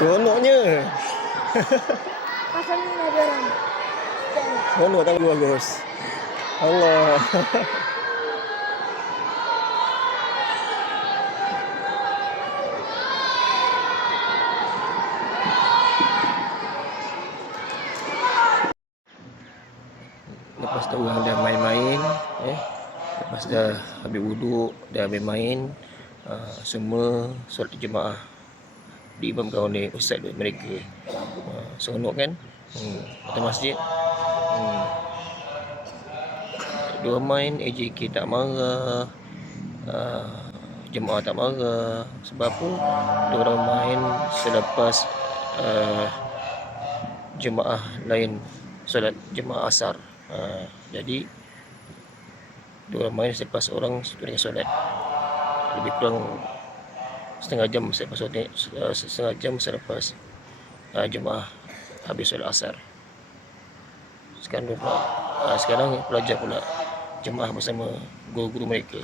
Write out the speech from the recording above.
Seronoknya. Pasal ni ada orang. Seronok tak bagus. Allah. Lepas tu orang dah main-main, lepas dah habis wuduk, dah habis main, semua solat jemaah diimamkan oleh ustaz mereka. Seronok kan? Atas masjid. Diorang main, AJK tak marah, jemaah tak marah. Sebab apa? Diorang main selepas jemaah lain solat jemaah asar. Jadi diorang main selepas orang tunaikan solat. Lebih kurang setengah jam selepas jemaah habis solat asar. Sekarang pelajar pula jemaah bersama guru-guru mereka.